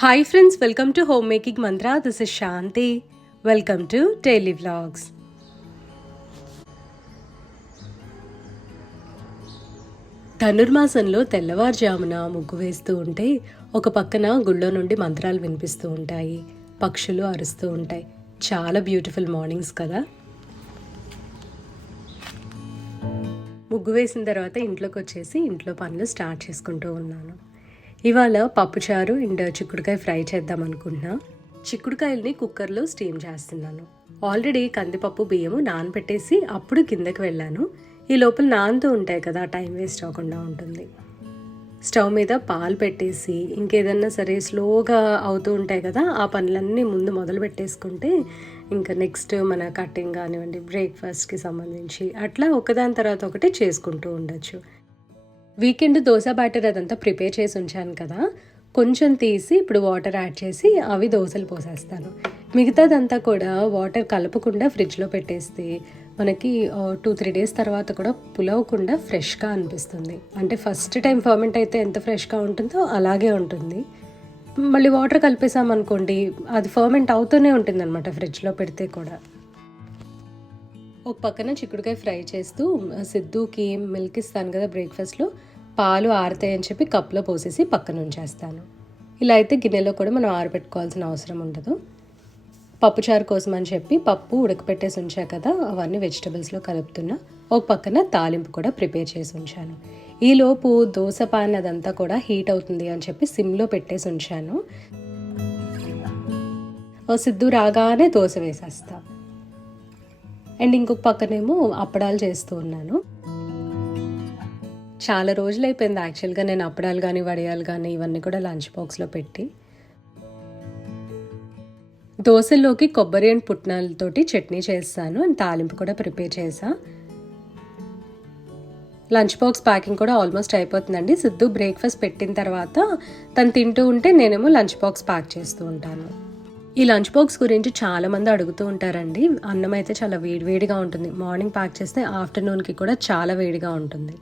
Hi friends, welcome to Homemaking Mantra. This is Shanti. Welcome to Daily Vlogs. ధనుర్మాసంలో తెల్లవారుజామున ముగ్గు వేస్తూ ఉంటే ఒక పక్కన గుళ్ళో నుండి మంత్రాలు వినిపిస్తూ ఉంటాయి, పక్షులు అరుస్తూ ఉంటాయి. చాలా బ్యూటిఫుల్ మార్నింగ్స్ కదా. ముగ్గు వేసిన తర్వాత ఇంట్లోకి వచ్చేసి ఇంట్లో పనులు స్టార్ట్ చేసుకుంటూ ఉన్నాను. ఇవాళ పప్పుచారు అండ్ చిక్కుడుకాయ ఫ్రై చేద్దాం అనుకుంటున్నా. చిక్కుడుకాయల్ని కుక్కర్లో స్టీమ్ చేస్తున్నాను. ఆల్రెడీ కందిపప్పు బియ్యము నానబెట్టేసి అప్పుడు కిందకి వెళ్ళాను. ఈ లోపల నానుతూ ఉంటాయి కదా, టైం వేస్ట్ అవ్వకుండా ఉంటుంది. స్టవ్ మీద పాలు పెట్టేసి ఇంకేదన్నా సరే స్లోగా అవుతూ ఉంటాయి కదా, ఆ పనులన్నీ ముందు మొదలు పెట్టేసుకుంటే ఇంకా నెక్స్ట్ మన కటింగ్ కానివ్వండి, బ్రేక్ఫాస్ట్కి సంబంధించి అట్లా ఒకదాని తర్వాత ఒకటి చేసుకుంటూ ఉండొచ్చు. వీకెండ్ దోశ బ్యాటర్ అదంతా ప్రిపేర్ చేసి ఉంచాను కదా, కొంచెం తీసి ఇప్పుడు వాటర్ యాడ్ చేసి అవి దోశలు పోసేస్తాను. మిగతాదంతా కూడా వాటర్ కలపకుండా ఫ్రిడ్జ్లో పెట్టేస్తే మనకి 2-3 డేస్ తర్వాత కూడా పులవకుండా ఫ్రెష్గా అనిపిస్తుంది. అంటే ఫస్ట్ టైం ఫర్మెంట్ అయితే ఎంత ఫ్రెష్గా ఉంటుందో అలాగే ఉంటుంది. మళ్ళీ వాటర్ కలిపేసామనుకోండి, అది ఫర్మెంట్ అవుతూనే ఉంటుంది అనమాట ఫ్రిడ్జ్లో పెడితే కూడా. ఒక పక్కన చిక్కుడుకాయ ఫ్రై చేస్తూ సిద్ధుకి మిల్క్ ఇస్తాను కదా బ్రేక్ఫాస్ట్లో, పాలు ఆరుతాయని చెప్పి కప్లో పోసేసి పక్కన ఉంచేస్తాను. ఇలా అయితే గిన్నెలో కూడా మనం ఆరబెట్టుకోవాల్సిన అవసరం ఉండదు. పప్పుచారు కోసం అని చెప్పి పప్పు ఉడకపెట్టేసి ఉంచా కదా, అవన్నీ వెజిటబుల్స్లో కలుపుతున్నా. ఒక పక్కన తాలింపు కూడా ప్రిపేర్ చేసి ఉంచాను. ఈలోపు దోశ పాన్ అదంతా కూడా హీట్ అవుతుంది అని చెప్పి సిమ్లో పెట్టేసి ఉంచాను. సిద్ధు రాగానే దోశ వేసేస్తా. అండ్ ఇంకొక పక్కనేమో అప్పడాలు చేస్తూ ఉన్నాను. చాలా రోజులు అయిపోయింది యాక్చువల్గా నేను అప్పడాలు కానీ వడియాలు కానీ ఇవన్నీ కూడా లంచ్ బాక్స్లో పెట్టి. దోశల్లోకి కొబ్బరి అండ్ పుట్నాలతోటి చట్నీ చేస్తాను అండ్ తాలింపు కూడా ప్రిపేర్ చేసా. లంచ్ బాక్స్ ప్యాకింగ్ కూడా ఆల్మోస్ట్ అయిపోతుందండి. సిద్ధు బ్రేక్ఫాస్ట్ పెట్టిన తర్వాత తను తింటూ ఉంటే నేనేమో లంచ్ బాక్స్ ప్యాక్ చేస్తూ ఉంటాను. ఈ లంచ్ బాక్స్ గురించి చాలామంది అడుగుతూ ఉంటారండి. అన్నం అయితే చాలా వేడివేడిగా ఉంటుంది. మార్నింగ్ ప్యాక్ చేస్తే ఆఫ్టర్నూన్కి కూడా చాలా వేడిగా ఉంటుంది.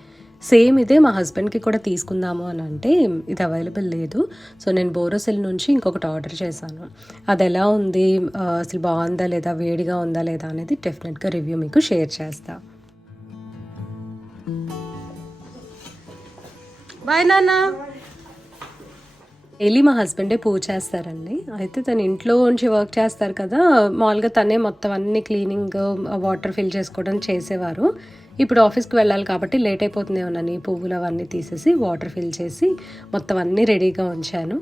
సేమ్ ఇదే మా హస్బెండ్కి కూడా తీసుకుందాము అని అంటే ఇది అవైలబుల్ లేదు. సో నేను బోరోసిల్ నుంచి ఇంకొకటి ఆర్డర్ చేశాను. అది ఎలా ఉంది, అసలు బాగుందా లేదా, వేడిగా ఉందా లేదా అనేది డెఫినెట్గా రివ్యూ మీకు షేర్ చేస్తా. బాయ్ నాన్న. డైలీ మా హస్బెండే పూజ చేస్తారండి. అయితే తను ఇంట్లో నుంచి వర్క్ చేస్తారు కదా, మామూలుగా తనే మొత్తం అన్ని క్లీనింగ్, వాటర్ ఫిల్ చేసుకోవడం చేసేవారు. ఇప్పుడు ఆఫీస్కి వెళ్ళాలి కాబట్టి లేట్ అయిపోతుందేమోనని పువ్వులు అవన్నీ తీసేసి వాటర్ ఫిల్ చేసి మొత్తం అన్నీ రెడీగా ఉంచాను.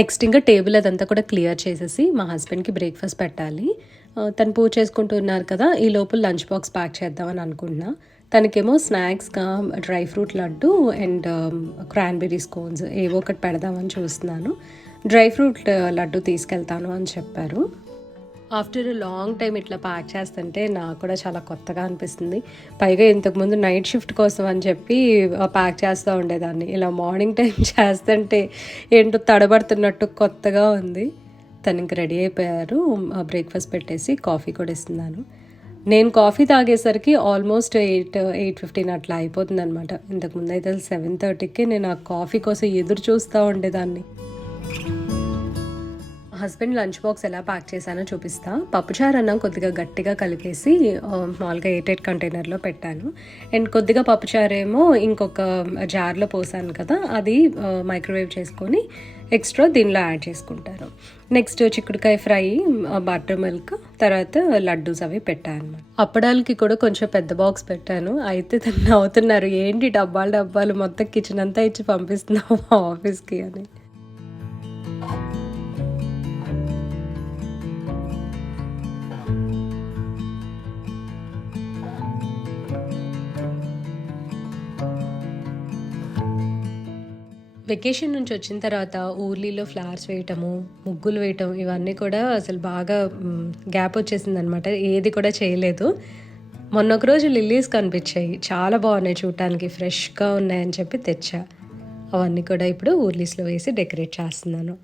నెక్స్ట్ ఇంకా టేబుల్ అదంతా కూడా క్లియర్ చేసేసి మా హస్బెండ్కి బ్రేక్ఫాస్ట్ పెట్టాలి. తను పూజ చేసుకుంటున్నారు కదా, ఈ లోపల లంచ్ బాక్స్ ప్యాక్ చేద్దామని అనుకుంటున్నా. తనకేమో స్నాక్స్గా dry fruit laddoo and cranberry scones ఏవో ఒకటి పెడదామని చూస్తున్నాను. డ్రై ఫ్రూట్ లడ్డు తీసుకెళ్తాను అని చెప్పారు. ఆఫ్టర్ లాంగ్ టైం ఇట్లా ప్యాక్ చేస్తుంటే నాకు కూడా చాలా కొత్తగా అనిపిస్తుంది. పైగా ఇంతకుముందు నైట్ షిఫ్ట్ కోసం అని చెప్పి ప్యాక్ చేస్తూ ఉండేదాన్ని. ఇలా మార్నింగ్ టైం చేస్తుంటే ఏంటో తడబడుతున్నట్టు కొత్తగా ఉంది. తను ఇంక రెడీ అయిపోయారు. బ్రేక్ఫాస్ట్ పెట్టేసి కాఫీ కూడా ఇస్తున్నాను. నేను కాఫీ తాగేసరికి ఆల్మోస్ట్ 8-8:15 అట్లా అయిపోతుంది అనమాట. ఇంతకుముందు అయితే 7:30కి నేను ఆ కాఫీ కోసం ఎదురు చూస్తూ ఉండేదాన్ని. హస్బెండ్ లంచ్ బాక్స్ ఎలా ప్యాక్ చేశానో చూపిస్తా. పప్పుచారు అన్నం కొద్దిగా గట్టిగా కలిపేసి మామూలుగా 8 కంటైనర్లో పెట్టాను. అండ్ కొద్దిగా పప్పుచారేమో ఇంకొక జార్లో పోసాను కదా, అది మైక్రోవేవ్ చేసుకొని ఎక్స్ట్రా దీనిలో యాడ్ చేసుకుంటారు. నెక్స్ట్ చిక్కుడుకాయ ఫ్రై, బటర్ మిల్క్, తర్వాత లడ్డూస్ అవి పెట్టాను. అప్పడాలకి కూడా కొంచెం పెద్ద బాక్స్ పెట్టాను. అయితే తను నవ్వుతున్నారు, ఏంటి డబ్బాలు మొత్తం కిచెన్ అంతా ఇచ్చి పంపిస్తున్నావు ఆఫీస్కి అని. వెకేషన్ నుంచి వచ్చిన తర్వాత ఊర్లీలో ఫ్లవర్స్ వేయటము, ముగ్గులు వేయటం ఇవన్నీ కూడా అసలు బాగా గ్యాప్ వచ్చేసింది అనమాట. ఏది కూడా చేయలేదు. మొన్న ఒకరోజు లిల్లీస్ కనిపించాయి, చాలా బాగున్నాయి చూడటానికి, ఫ్రెష్గా ఉన్నాయని చెప్పి తెచ్చా. అవన్నీ కూడా ఇప్పుడు ఊర్లీస్లో వేసి డెకరేట్ చేస్తున్నాను.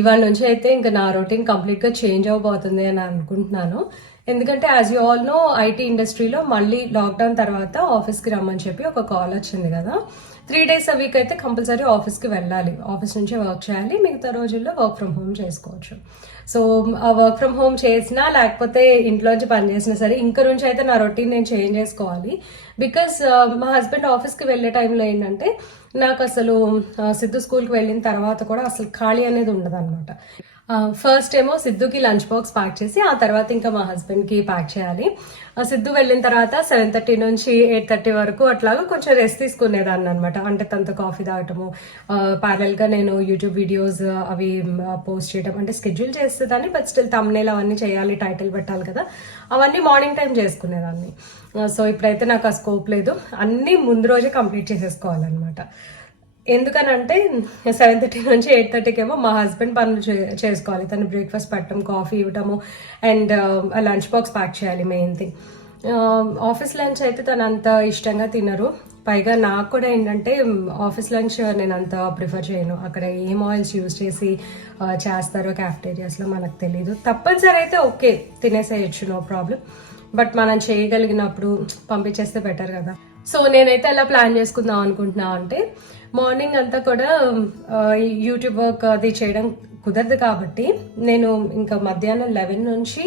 ఇవాళ నుంచి అయితే ఇంకా నా రొటీన్ కంప్లీట్గా చేంజ్ అవ్వబోతుంది అని అనుకుంటున్నాను. ఎందుకంటే as you all know IT ఇండస్ట్రీలో మళ్ళీ లాక్డౌన్ తర్వాత ఆఫీస్కి రమ్మని చెప్పి ఒక కాల్ వచ్చింది కదా. 3 days a week అయితే కంపల్సరీ ఆఫీస్కి వెళ్ళాలి, ఆఫీస్ నుంచే వర్క్ చేయాలి, మిగతా రోజుల్లో వర్క్ ఫ్రమ్ హోమ్ చేసుకోవచ్చు. సో ఆ వర్క్ ఫ్రమ్ హోమ్ చేసినా లేకపోతే ఇంట్లోంచి పని చేసినా సరే ఇంక నుంచి అయితే నా రొటీన్ నేను చేంజ్ చేసుకోవాలి. బికాస్ మా హస్బెండ్ ఆఫీస్కి వెళ్ళే టైంలో ఏంటంటే నాకు అసలు సిద్ధు స్కూల్కి వెళ్ళిన తర్వాత కూడా అసలు ఖాళీ అనేది ఉండదు అనమాట. ఫస్ట్ ఏమో సిద్ధుకి లంచ్ బాక్స్ ప్యాక్ చేసి ఆ తర్వాత ఇంకా మా హస్బెండ్కి ప్యాక్ చేయాలి. సిద్ధు వెళ్ళిన తర్వాత 7:30 నుంచి 8:30 వరకు అట్లాగా కొంచెం రెస్ట్ తీసుకునేదాన్ని అనమాట. అంటే తనతో కాఫీ తాగటము, ప్యారల్గా నేను యూట్యూబ్ వీడియోస్ అవి పోస్ట్ చేయడం, అంటే స్కెడ్యూల్ చేసేదాన్ని. బట్ స్టిల్ తమ్నేల్ అవన్నీ చేయాలి, టైటిల్ పెట్టాలి కదా, అవన్నీ మార్నింగ్ టైం చేసుకునేదాన్ని. సో ఇప్పుడైతే నాకు ఆ స్కోప్ లేదు, అన్నీ ముందు రోజే కంప్లీట్ చేసేసుకోవాలన్నమాట. ఎందుకనంటే 7:30 నుంచి 8:30 ఏమో మా హస్బెండ్ పనులు చేసుకోవాలి. తను బ్రేక్ఫాస్ట్ పెట్టడం, కాఫీ ఇవ్వటము అండ్ లంచ్ బాక్స్ ప్యాక్ చేయాలి మెయిన్ థింగ్. ఆఫీస్ లంచ్ అయితే తను అంత ఇష్టంగా తినరు. పైగా నాకు కూడా ఏంటంటే ఆఫీస్ లంచ్ నేను అంత ప్రిఫర్ చేయను. అక్కడ ఏం ఆయిల్స్ యూజ్ చేసి చేస్తారో క్యాఫ్టేరియాస్లో మనకు తెలీదు. తప్పనిసరి అయితే ఓకే తినేసేయచ్చు, నో ప్రాబ్లం. బట్ మనం చేయగలిగినప్పుడు పంపించేస్తే బెటర్ కదా. సో నేనైతే ఎలా ప్లాన్ చేసుకుందాం అనుకుంటున్నా అంటే, మార్నింగ్ అంతా కూడా యూట్యూబ్ వర్క్ అది చేయడం కుదరదు కాబట్టి నేను ఇంకా మధ్యాహ్నం 11 నుంచి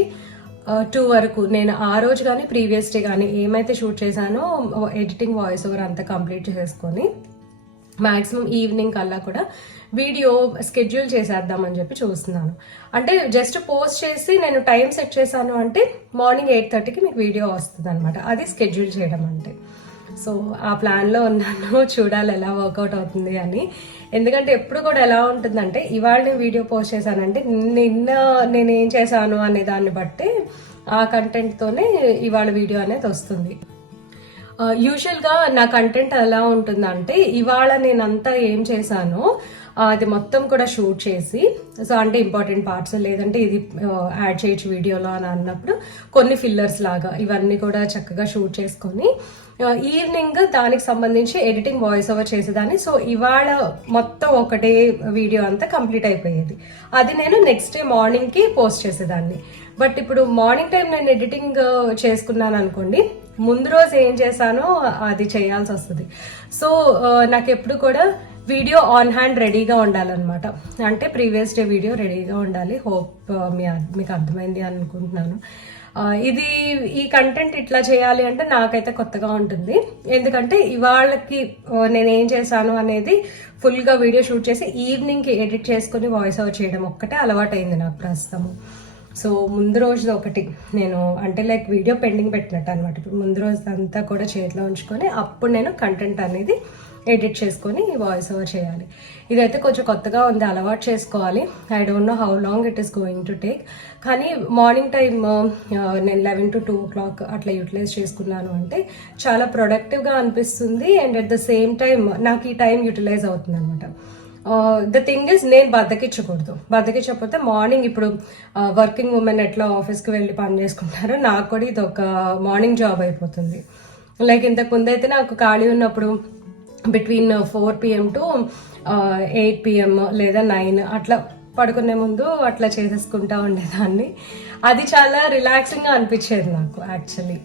2 వరకు నేను ఆ రోజు కానీ ప్రీవియస్ డే కానీ ఏమైతే షూట్ చేశానో ఎడిటింగ్ వాయిస్ ఓవర్ అంతా కంప్లీట్ చేసుకొని మ్యాక్సిమం ఈవినింగ్ కల్లా కూడా వీడియో స్కెడ్యూల్ చేసేద్దామని చెప్పి చూస్తున్నాను. అంటే జస్ట్ పోస్ట్ చేసి నేను టైం సెట్ చేశాను అంటే మార్నింగ్ 8:30కి మీకు వీడియో వస్తుంది అనమాట. అది స్కెడ్యూల్ చేయడం అంటే. సో ఆ ప్లాన్లో ఉన్నాను, చూడాలి ఎలా వర్కౌట్ అవుతుంది అని. ఎందుకంటే ఎప్పుడు కూడా ఎలా ఉంటుందంటే ఇవాళ నేను వీడియో పోస్ట్ చేశానంటే నిన్న నేను ఏం చేశాను అనే దాన్ని బట్టి ఆ కంటెంట్తోనే ఇవాళ వీడియో అనేది వస్తుంది. యూజువల్గా నా కంటెంట్ ఎలా ఉంటుందంటే ఇవాళ నేనంతా ఏం చేశానో అది మొత్తం కూడా షూట్ చేసి, సో అంటే ఇంపార్టెంట్ పార్ట్స్ లేదంటే ఇది యాడ్ చేయొచ్చు వీడియోలో అని అన్నప్పుడు కొన్ని ఫిల్లర్స్ లాగా ఇవన్నీ కూడా చక్కగా షూట్ చేసుకొని ఈవినింగ్ దానికి సంబంధించి ఎడిటింగ్ వాయిస్ ఓవర్ చేసేదాన్ని. సో ఇవాళ మొత్తం ఒకటే వీడియో అంతా కంప్లీట్ అయిపోయేది. అది నేను నెక్స్ట్ డే మార్నింగ్కి పోస్ట్ చేసేదాన్ని. బట్ ఇప్పుడు మార్నింగ్ టైం నేను ఎడిటింగ్ చేసుకున్నాను అనుకోండి, ముందు రోజు ఏం చేశానో అది చేయాల్సి వస్తుంది. సో నాకు ఎప్పుడు కూడా వీడియో ఆన్ హ్యాండ్ రెడీగా ఉండాలన్నమాట. అంటే ప్రీవియస్ డే వీడియో రెడీగా ఉండాలి. హోప్ మీకు అర్థమైంది అనుకుంటున్నాను. ఈ కంటెంట్ ఇట్లా చేయాలి అంటే నాకైతే కొత్తగా ఉంటుంది. ఎందుకంటే ఇవాళకి నేను ఏం చేశాను అనేది ఫుల్గా వీడియో షూట్ చేసి ఈవినింగ్కి ఎడిట్ చేసుకుని వాయిస్ ఓవర్ చేయడం ఒక్కటే అలవాటైంది నాకు ప్రస్తుతము. సో ముందు రోజు ఒకటి నేను అంటే లైక్ వీడియో పెండింగ్ పెట్టినట్టు అనమాట. ముందు రోజు అంతా కూడా చేతిలో ఉంచుకొని అప్పుడు నేను కంటెంట్ అనేది ఎడిట్ చేసుకొని వాయిస్ ఓవర్ చేయాలి. ఇదైతే కొంచెం కొత్తగా ఉంది, అలవాటు చేసుకోవాలి. I don't know how long it is going to take. కానీ మార్నింగ్ టైం నేను 11 to 2 o'clock అట్లా యూటిలైజ్ చేసుకున్నాను అంటే చాలా ప్రొడక్టివ్గా అనిపిస్తుంది. And at the same time నాకు ఈ టైం యూటిలైజ్ అవుతుంది అనమాట. ద థింగ్ ఇస్ నేను బద్దకిచ్చకపోతే మార్నింగ్ ఇప్పుడు వర్కింగ్ ఉమెన్ ఎట్లా ఆఫీస్కి వెళ్ళి పని చేసుకుంటారో నాకు కూడా ఇది ఒక మార్నింగ్ జాబ్ అయిపోతుంది. లైక్ ఇంతకు ముందు అయితే నాకు ఖాళీ ఉన్నప్పుడు బిట్వీన్ 4 PM to 8 PM లేదా 9 అట్లా పడుకునే ముందు అట్లా చేసేసుకుంటా ఉండేదాన్ని. అది చాలా రిలాక్సింగ్గా అనిపించేది నాకు యాక్చువల్లీ.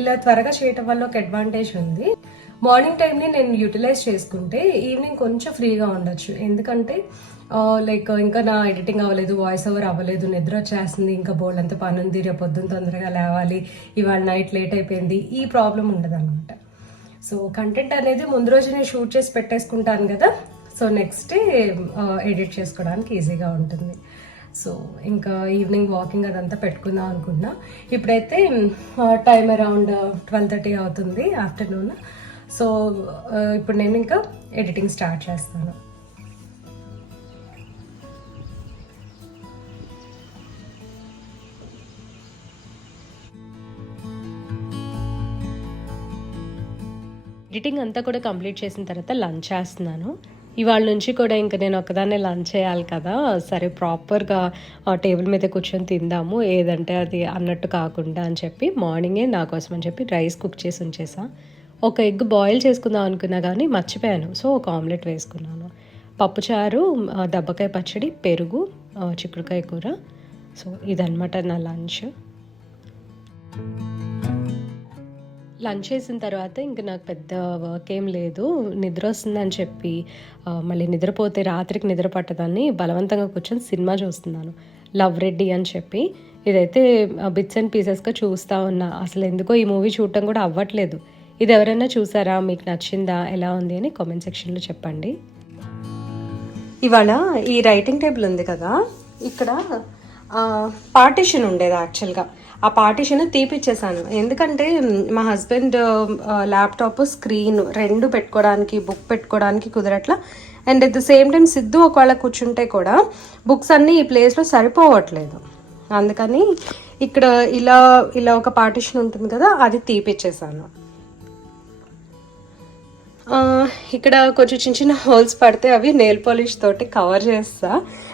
ఇలా త్వరగా చేయటం వల్ల ఒక అడ్వాంటేజ్ ఉంది. మార్నింగ్ టైంని నేను యూటిలైజ్ చేసుకుంటే ఈవినింగ్ కొంచెం ఫ్రీగా ఉండొచ్చు. ఎందుకంటే లైక్ ఇంకా నా ఎడిటింగ్ అవ్వలేదు, వాయిస్ ఓవర్ అవ్వలేదు, నిద్ర వచ్చేస్తుంది, ఇంకా బోల్డ్ అంత పని ఉంది, రేపు పొద్దున్న తొందరగా లేవాలి, ఇవాళ నైట్ లేట్ అయిపోయింది, ఈ ప్రాబ్లం ఉండదు అనమాట. సో కంటెంట్ అనేది ముందు రోజు నేను షూట్ చేసి పెట్టేసుకుంటాను కదా, సో నెక్స్ట్ డే ఎడిట్ చేసుకోవడానికి ఈజీగా ఉంటుంది. సో ఇంకా ఈవినింగ్ వాకింగ్ అదంతా పెట్టుకుందాం అనుకున్నా. ఇప్పుడైతే టైం అరౌండ్ 12:30 అవుతుంది ఆఫ్టర్నూన్. సో ఇప్పుడు నేను ఇంకా ఎడిటింగ్ స్టార్ట్ చేస్తాను. ఎడిటింగ్ అంతా కూడా కంప్లీట్ చేసిన తర్వాత లంచ్ చేస్తున్నాను. ఇవాళ నుంచి కూడా ఇంకా నేను ఒకదాన్నే లంచ్ చేయాలి కదా, సరే ప్రాపర్గా టేబుల్ మీద కూర్చొని తిందాము ఏదంటే అది అన్నట్టు కాకుండా అని చెప్పి మార్నింగే నా కోసం అని చెప్పి రైస్ కుక్ చేసి ఉంచేసా. ఒక ఎగ్ బాయిల్ చేసుకుందాం అనుకున్నా కానీ మర్చిపోయాను, సో ఒక ఆమ్లెట్ వేసుకున్నాను. పప్పుచారు, దబ్బకాయ పచ్చడి, పెరుగు, చిక్కుడుకాయ కూర. సో ఇదన్నమాట నా లంచ్. లంచ్ చేసిన తర్వాత ఇంక నాకు పెద్ద వర్క్ ఏం లేదు. నిద్ర వస్తుందని చెప్పి మళ్ళీ నిద్రపోతే రాత్రికి నిద్ర పట్టదని బలవంతంగా కూర్చొని సినిమా చూస్తున్నాను, లవ్ రెడ్డి అని చెప్పి. ఇదైతే బిట్స్ అండ్ పీసెస్గా చూస్తూ ఉన్నా. అసలు ఎందుకో ఈ మూవీ చూడటం కూడా అవ్వట్లేదు. ఇది ఎవరైనా చూసారా, మీకు నచ్చిందా, ఎలా ఉంది అని కామెంట్ సెక్షన్లో చెప్పండి. ఇవాళ ఈ రైటింగ్ టేబుల్ ఉంది కదా, ఇక్కడ పార్టీషన్ ఉండేది యాక్చువల్గా. ఆ పార్టీషన్ తీపిచ్చేసాను. ఎందుకంటే మా హస్బెండ్ ల్యాప్టాప్ స్క్రీన్ రెండు పెట్టుకోవడానికి, బుక్ పెట్టుకోవడానికి కుదరట్లా. And at the same time Siddhu ఒకవేళ కూర్చుంటే కూడా బుక్స్ అన్నీ ఈ ప్లేస్లో సరిపోవట్లేదు. అందుకని ఇక్కడ ఇలా ఇలా ఒక పార్టీషన్ ఉంటుంది కదా, అది తీపిచ్చేసాను. ఇక్కడ కొంచెం చిన్న చిన్న హోల్స్ పడితే అవి నెయిల్ పాలిష్ తోటి కవర్ చేస్తా.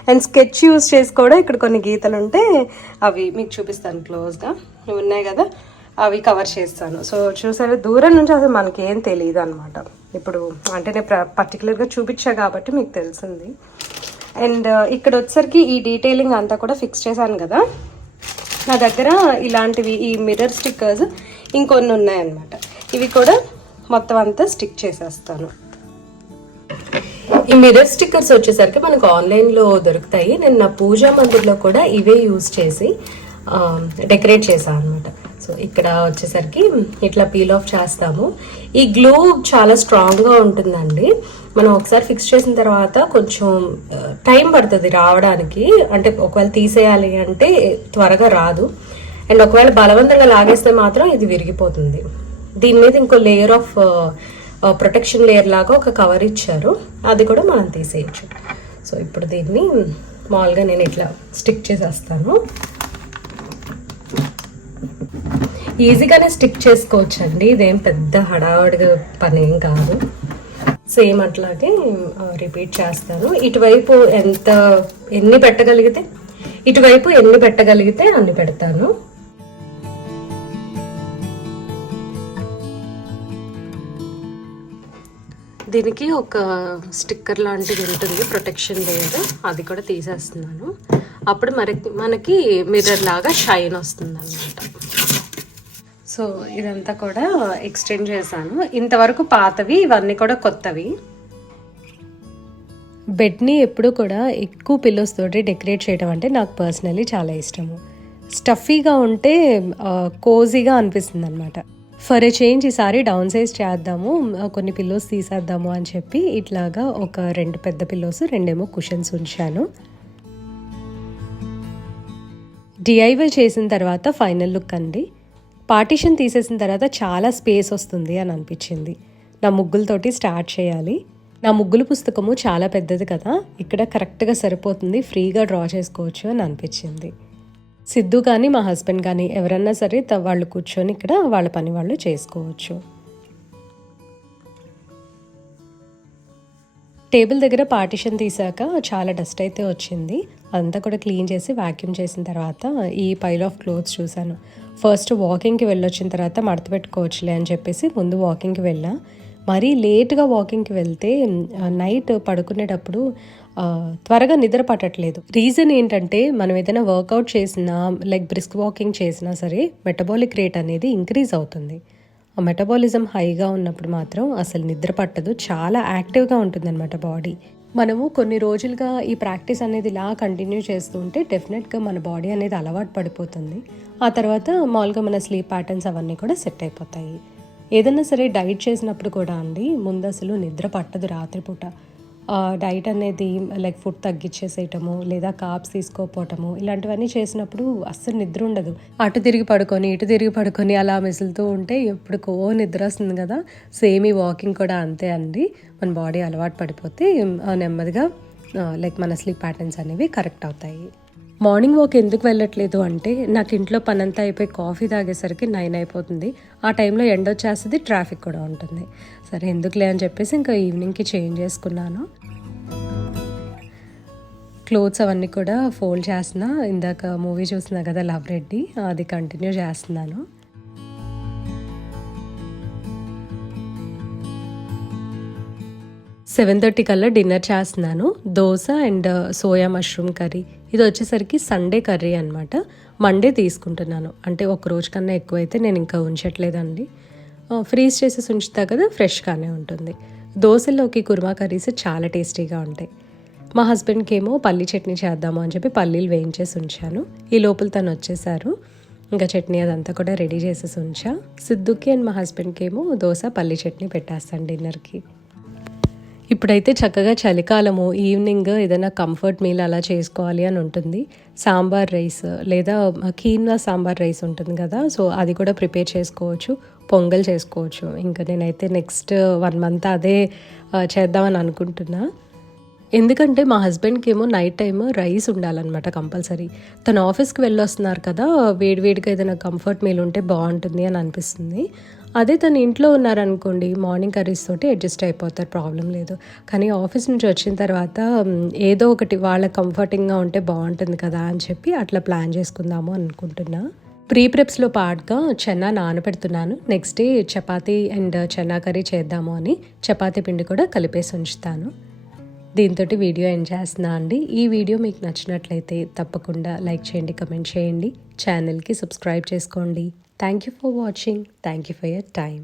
అండ్ స్కెచ్ యూస్ చేసి కూడా ఇక్కడ కొన్ని గీతలు ఉంటే అవి మీకు చూపిస్తాను క్లోజ్గా. ఇవి ఉన్నాయి కదా, అవి కవర్ చేస్తాను. సో చూసారు, దూరం నుంచి అసలు మనకేం తెలియదు అనమాట. ఇప్పుడు అంటే నేను పర్టికులర్గా చూపించా కాబట్టి మీకు తెలిసింది. అండ్ ఇక్కడ వచ్చేసరికి ఈ డీటెయిలింగ్ అంతా కూడా ఫిక్స్ చేశాను కదా. నా దగ్గర ఇలాంటివి ఈ మిర్రర్ స్టిక్కర్స్ ఇంకొన్ని ఉన్నాయన్నమాట. ఇవి కూడా మొత్తం అంతా స్టిక్ చేసేస్తాను. ఈ మిర్రర్ స్టిక్కర్స్ వచ్చేసరికి మనకు ఆన్లైన్లో దొరుకుతాయి. నేను నా పూజా మందిర్లో కూడా ఇవే యూజ్ చేసి డెకరేట్ చేశాను అనమాట. సో ఇక్కడ వచ్చేసరికి ఇట్లా పీల్ ఆఫ్ చేస్తాము. ఈ గ్లూ చాలా స్ట్రాంగ్గా ఉంటుందండి. మనం ఒకసారి ఫిక్స్ చేసిన తర్వాత కొంచెం టైం పడుతుంది రావడానికి. అంటే ఒకవేళ తీసేయాలి అంటే త్వరగా రాదు. అండ్ ఒకవేళ బలవంతంగా లాగేస్తే మాత్రం ఇది విరిగిపోతుంది. దీని మీద ఇంకో లేయర్ ఆఫ్ ప్రొటెక్షన్ లేయర్ లాగా ఒక కవర్ ఇచ్చారు, అది కూడా మనం తీసేయచ్చు. సో ఇప్పుడు దీన్ని మామూలుగా నేను ఇట్లా స్టిక్ చేసేస్తాను. ఈజీగానే స్టిక్ చేసుకోవచ్చు అండి, ఇదేం పెద్ద హడావుడిగా పని ఏం కాదు. సేమ్ అట్లాగే రిపీట్ చేస్తాను. ఇటువైపు ఎన్ని పెట్టగలిగితే అన్ని పెడతాను. దీనికి ఒక స్టిక్కర్ లాంటిది ఉంటుంది, ప్రొటెక్షన్ లేయర్, అది కూడా తీసేస్తున్నాను. అప్పుడు మనకి మిర్రర్ లాగా షైన్ వస్తుంది అన్నమాట. సో ఇదంతా కూడా ఎక్స్టెండ్ చేశాను. ఇంతవరకు పాతవి, ఇవన్నీ కూడా కొత్తవి. బెడ్ని ఎప్పుడు కూడా ఎక్కువ పిల్లోస్ తోటి డెకరేట్ చేయడం అంటే నాకు పర్సనలీ చాలా ఇష్టము. స్టఫీగా ఉంటే కోజీగా అనిపిస్తుంది అనమాట. ఫర్ ఏ చేంజ్ ఈసారి డౌన్ సైజ్ చేద్దాము, కొన్ని పిల్లోస్ తీసేద్దాము అని చెప్పి ఇట్లాగా ఒక 2 పెద్ద పిల్లోస్, 2 కుషన్స్ ఉంచాను. డిఐవై చేసిన తర్వాత ఫైనల్ లుక్ అండి. పార్టీషన్ తీసేసిన తర్వాత చాలా స్పేస్ వస్తుంది అని అనిపించింది. నా ముగ్గులతోటి స్టార్ట్ చేయాలి. నా ముగ్గుల పుస్తకము చాలా పెద్దది కదా, ఇక్కడ కరెక్ట్గా సరిపోతుంది, ఫ్రీగా డ్రా చేసుకోవచ్చు అని అనిపించింది. సిద్ధు కానీ మా హస్బెండ్ కానీ ఎవరన్నా సరే వాళ్ళు కూర్చొని ఇక్కడ వాళ్ళ పని వాళ్ళు చేసుకోవచ్చు. టేబుల్ దగ్గర పార్టిషన్ తీసాక చాలా డస్ట్ అయితే వచ్చింది. అదంతా కూడా క్లీన్ చేసి వ్యాక్యూమ్ చేసిన తర్వాత ఈ పైల్ ఆఫ్ క్లోత్స్ చూశాను. ఫస్ట్ వాకింగ్కి వెళ్ళొచ్చిన తర్వాత మడత పెట్టుకోవచ్చులే అని చెప్పేసి ముందు వాకింగ్కి వెళ్ళా. మరీ లేట్గా వాకింగ్కి వెళ్తే నైట్ పడుకునేటప్పుడు త్వరగా నిద్ర పట్టట్లేదు. రీజన్ ఏంటంటే మనం ఏదైనా వర్కౌట్ చేసినా లైక్ బ్రిస్క్ వాకింగ్ చేసినా సరే మెటబాలిక్ రేట్ అనేది ఇంక్రీజ్ అవుతుంది. ఆ మెటబాలిజం హైగా ఉన్నప్పుడు మాత్రం అసలు నిద్ర పట్టదు, చాలా యాక్టివ్గా ఉంటుందన్నమాట బాడీ. మనము కొన్ని రోజులుగా ఈ ప్రాక్టీస్ అనేది ఇలా కంటిన్యూ చేస్తూ ఉంటే డెఫినెట్గా మన బాడీ అనేది అలవాటు పడిపోతుంది. ఆ తర్వాత మామూలుగా మన స్లీప్ ప్యాటర్న్స్ అవన్నీ కూడా సెట్ అయిపోతాయి. ఏదైనా సరే డైట్ చేసినప్పుడు కూడా అండి ముందు అసలు నిద్ర పట్టదు రాత్రిపూట. డైట్ అనేది లైక్ ఫుడ్ తగ్గించేసేయటము లేదా కార్బ్స్ తీసుకోకపోవటము ఇలాంటివన్నీ చేసినప్పుడు అస్సలు నిద్ర ఉండదు. అటు తిరిగి పడుకొని ఇటు తిరిగి పడుకొని అలా మెసులుతూ ఉంటే ఎప్పుడుకో నిద్ర వస్తుంది కదా. సేమ్ ఈ వాకింగ్ కూడా అంతే అండి. మన బాడీ అలవాటు పడిపోతే నెమ్మదిగా లైక్ మన స్లీప్ ప్యాటర్న్స్ అనేవి కరెక్ట్ అవుతాయి. మార్నింగ్ వాక్ ఎందుకు వెళ్ళట్లేదు అంటే నాకు ఇంట్లో పనంతా అయిపోయి కాఫీ తాగేసరికి 9 అయిపోతుంది. ఆ టైంలో ఎండ వచ్చేస్తుంది, ట్రాఫిక్ కూడా ఉంటుంది. సరే ఎందుకులే అని చెప్పేసి ఇంకా ఈవినింగ్కి చేంజ్ చేసుకున్నాను. క్లోత్స్ అవన్నీ కూడా ఫోల్డ్ చేస్తున్నా. ఇందాక మూవీ చూస్తున్నా కదా లవ్ రెడ్డి, అది కంటిన్యూ చేస్తున్నాను. 7:30 కల్లా డిన్నర్ చేస్తున్నాను. Dosa and soya mushroom curry. ఇది వచ్చేసరికి సండే కర్రీ అనమాట. మండే తీసుకుంటున్నాను. అంటే ఒక రోజు కన్నా ఎక్కువైతే నేను ఇంకా ఉంచట్లేదండి. ఫ్రీజ్ చేసేసి ఉంచుతా కదా, ఫ్రెష్గానే ఉంటుంది. దోశల్లోకి కుర్మా కర్రీస్ చాలా టేస్టీగా ఉంటాయి. మా హస్బెండ్కి ఏమో పల్లీ చట్నీ చేద్దాము అని చెప్పి పల్లీలు వేయించేసి ఉంచాను. ఈ లోపల తను వచ్చేసారు. ఇంకా చట్నీ అదంతా కూడా రెడీ చేసేసి ఉంచా. సిద్ధుకి అండ్ మా హస్బెండ్కి ఏమో దోశ పల్లీ చట్నీ పెట్టేస్తాను డిన్నర్కి. ఇప్పుడైతే చక్కగా చలికాలము, ఈవినింగ్ ఏదైనా కంఫర్ట్ మీల్ అలా చేసుకోవాలి అని ఉంటుంది. సాంబార్ రైస్ లేదా కీన్వా సాంబార్ రైస్ ఉంటుంది కదా, సో అది కూడా ప్రిపేర్ చేసుకోవచ్చు. పొంగల్ చేసుకోవచ్చు. ఇంకా నేనైతే నెక్స్ట్ 1 మంత్ అదే చేద్దామని అనుకుంటున్నా. ఎందుకంటే మా హస్బెండ్కి ఏమో నైట్ టైమ్ రైస్ ఉండాలన్నమాట కంపల్సరీ. తను ఆఫీస్కి వెళ్ళొస్తున్నారు కదా, వేడివేడిగా ఏదైనా కంఫర్ట్ మీల్ ఉంటే బాగుంటుంది అని అనిపిస్తుంది. అదే తను ఇంట్లో ఉన్నారనుకోండి, మార్నింగ్ కర్రీస్ తోటి అడ్జస్ట్ అయిపోతారు, ప్రాబ్లం లేదు. కానీ ఆఫీస్ నుంచి వచ్చిన తర్వాత ఏదో ఒకటి వాళ్ళ కంఫర్టింగ్గా ఉంటే బాగుంటుంది కదా అని చెప్పి అట్లా ప్లాన్ చేసుకుందాము అనుకుంటున్నా. ప్రెప్స్లో పాటుగా చెన్నా నానబెడుతున్నాను. Next day chapati and chana curry చేద్దాము అని చపాతీ పిండి కూడా కలిపేసి ఉంచుతాను. దీంతో వీడియో ఎండ్ చేస్తున్నా అండి. ఈ వీడియో మీకు నచ్చినట్లయితే తప్పకుండా లైక్ చేయండి, కమెంట్ చేయండి, ఛానల్కి సబ్స్క్రైబ్ చేసుకోండి. Thank you for watching. Thank you for your time.